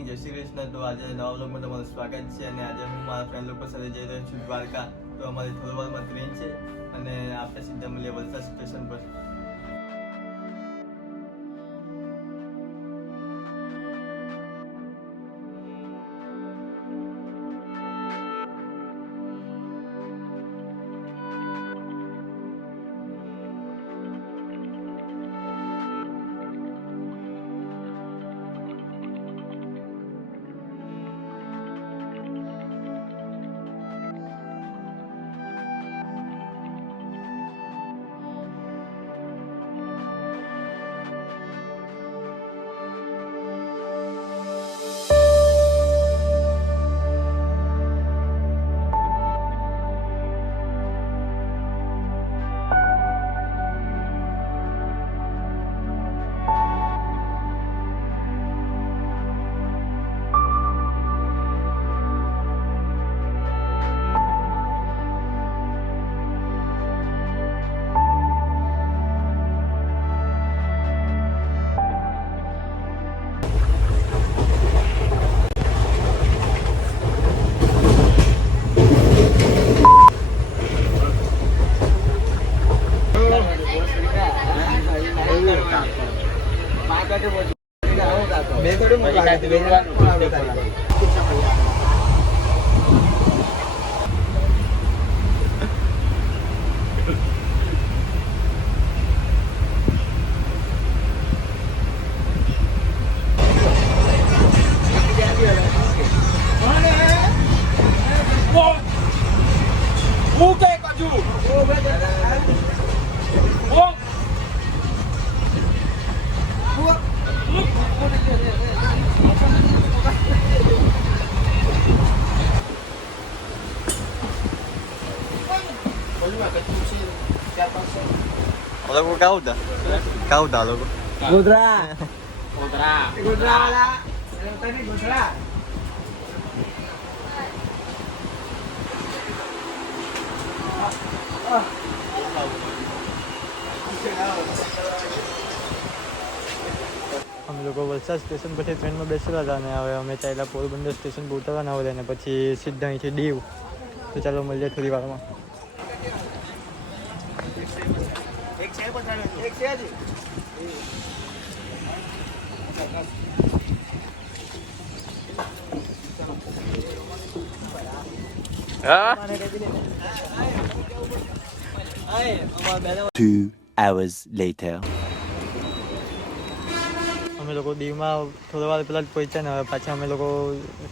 Morning, જય શ્રી કૃષ્ણ. તો આજે નવા વ્લોગમાં તમારું સ્વાગત છે અને આજે હું મારા ફ્રેન્ડ લોકો સાથે જઈ રહ્યો છું દ્વારકા. તો અમારી થોડી વારમાં ટ્રેન છે અને આપણે સીધા મળીએ વલસાડ સ્ટેશન પર. लोगों क्या होता लोगों गोधरा वाला हम लोग वलसाड स्टेशन पर ट्रेन में बेसेला था ने હવે અમે ચાલ્યા પોરબંદર સ્ટેશન પર ઉતરવાના હોય ને પછી સીધા અહીંથી દીવ. તો ચાલો મળીએ થોડી વારમાં. एक से जी हाँ 2 hours later. અમે લોકો દીવમાં થોડા વાર પહેલાં જ પહોંચ્યા ને હવે પાછા અમે લોકો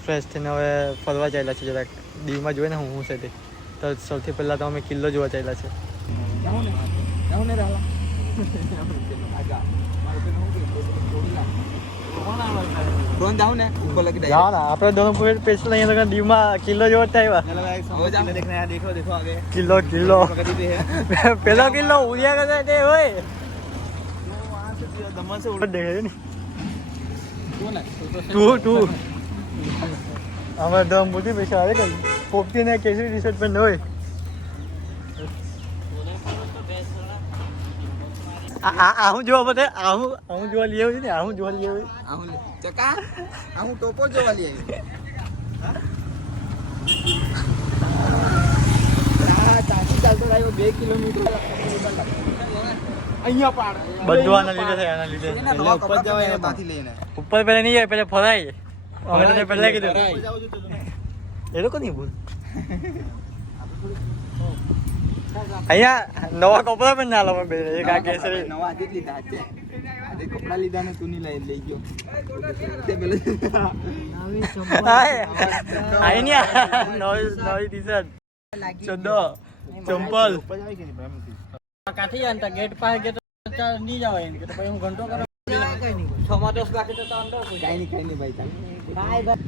ફ્રેશ થઈને હવે ફરવા ચાલ્યા છે જરાક. દીવમાં જોઈએ ને હું છે તે તો સૌથી પહેલાં તો અમે કિલ્લો જોવા ચાલ્યા છે. આપણે ધોરણપુર સ્પેશિયલ અહીંયા દીવમાં કિલ્લો જોવા આવ્યા. કિલ્લો પેલો કિલ્લો ઉડિયા કરતા તે હોય ટુ અમારે ધોરણપુર થી પૈસા આવે કઈ પોપટી ને કેસરી ટી શર્ટ પણ હોય. આહું જોવા બધે આહું જોવા લઈ આવ્યું ને આહું જોવા લઈ આવ્યું ચકા હું ટોપો જોવા લઈ આવ્યો. ચાલતો રહ્યો 2 કિલોમીટર અહીંયા પાડ બધું આના લીધે છે આના લીધે ઉપર જવાય ત્યાંથી લઈને ઉપર પહેલા નહીં જાય પહેલા ફરાય. અમે તો પહેલા કીધું એ લોકો નહીં બોલ. અહીંયા નવા કપડા પણ ના લાવો બે એક આ કેસરી નવા આજે જ લીધા છે. આજે કપડા લીધા ને તું નહીં લઈ ગયો તે પેલે આઈ ની નવી ટી શર્ટ ચડ્ડો ચંપલ કાઠી આનતા ગેટ પાસે ગેટ નહીં જવાય કે પછી હું ઘંટો કરો 6 માં 10 કાઠી તો અંદર કઈ નહીં ભાઈ બાય બાય.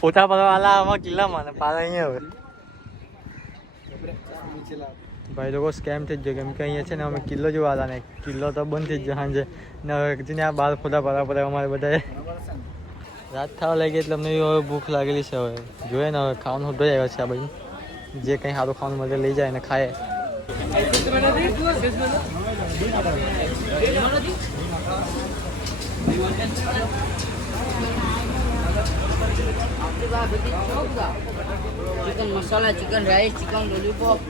ફોટા પડવાલા આમાં કિલ્લામાં ને પાછા અહીંયા હવે ભાઈ લોકો સ્કેમ થઈ જ ગયો કેમ કે અહીંયા છે ને અમે કિલ્લો જોવા હતા ને કિલ્લો તો બંધ થઈ જ ગયો સાંજે ને હવે આ બાર ફોટા પાડવા પડે અમારે બધાએ રાત થવા લાગી એટલે અમને હવે ભૂખ લાગેલી છે. હવે જોઈએ ને હવે ખાવાનું હોટો આવ્યા છે આ બધું જે કંઈ સારું ખાવાનું મળે લઈ જાય ને ખાય. चिकन मसाला, चिकन राइस, चिकन लॉलीपॉप.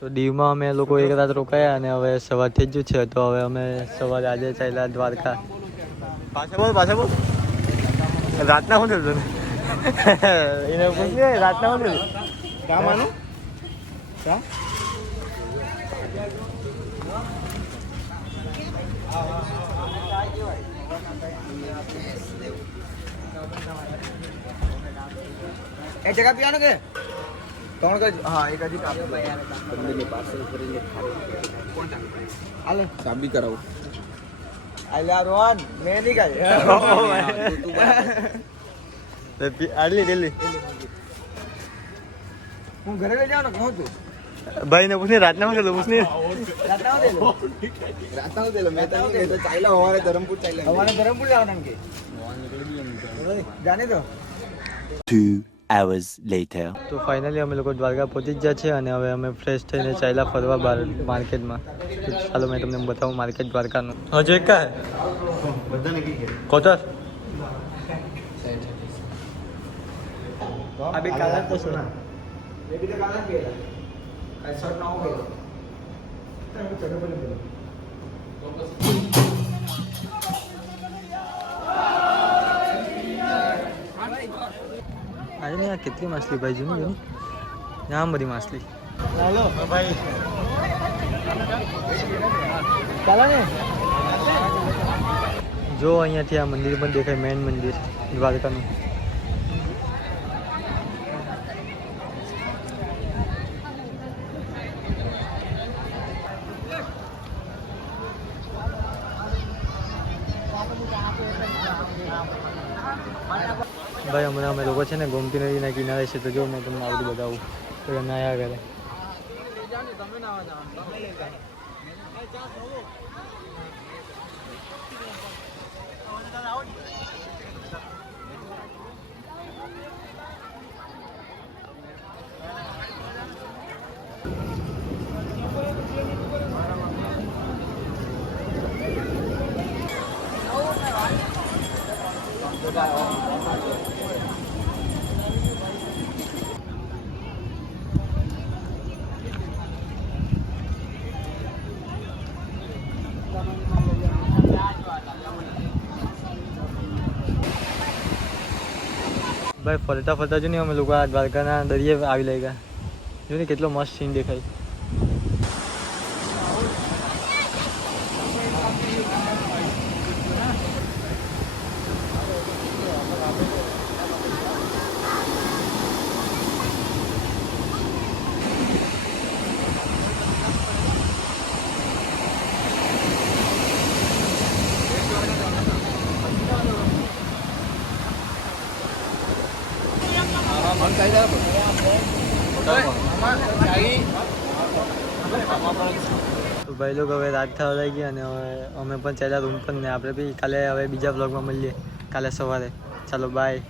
તો દીવમાં અમે લોકો એક રાત રોકાયા અને હવે સવાર થઈ જ છે. તો હવે અમે સવારે આજે ચાલ્યા દ્વારકા. પાછા બોલ રાતના શું થયું એને પૂછે રાતના શું થયું કામ આનું કા એ જગા પીવાનું કે કોણ કર હા એક હજી કાપ બંને પાર્સલ કરીને હાલે સાબી કરાવું આલ્યા રોહન મે નહીં કાઈ આટલી ડેલી હું ઘરે લઈ જાવ ને કહું તું ભાઈ ને પૂછને રાતના શું થયું પૂછને રાતના દેલો મેં તો નહીં તો ચાઈલા હવારે ધરમપુર ચાઈલા હવારે ધરમપુર જવાનું કે જાને તો 2 hours later. તો ફાઇનલી અમે લોકો દ્વારકા પહોંચી જ ગયા છે અને હવે અમે ફ્રેશ થઈને ચાલ્યા ફરવા બહાર માર્કેટમાં. તો ચાલો મેં તમને બતાવું માર્કેટ દ્વારકાનું. હજુ એક કા બધાને કી કે કોચર આ બે કાલા તો છે ये भी तो काला के ऐसा ना हो गया तो चलो बोले આજે ને આ કેટલી માછલી ભાઈ જોઈ ને આમ બધી માછલી. हेलो भाई ચાલો ને જો અહીંયાથી આ મંદિર પણ દેખાય મેઇન મંદિર દ્વારકાનું. ભાઈ હમણાં અમે લોકો છે ને ગોમતી નદીના કિનારે છે. તો જો મેં તમને આ બધું બતાવું તો નાયા કરે. ભાઈ ફરતા ફરતા જો ને અમે લોકો આ દ્વારકાના દરિયે આવી લઈ ગયા. જો ને કેટલો મસ્ત સીન દેખાય. તો ભાઈ લોકો હવે રાત થવા લાગી ગઈ અને હવે અમે પણ ચાલ્યા રૂમ પર ને આપણે બી કાલે હવે બીજા બ્લોગમાં મળીએ કાલે સવારે. ચાલો બાય.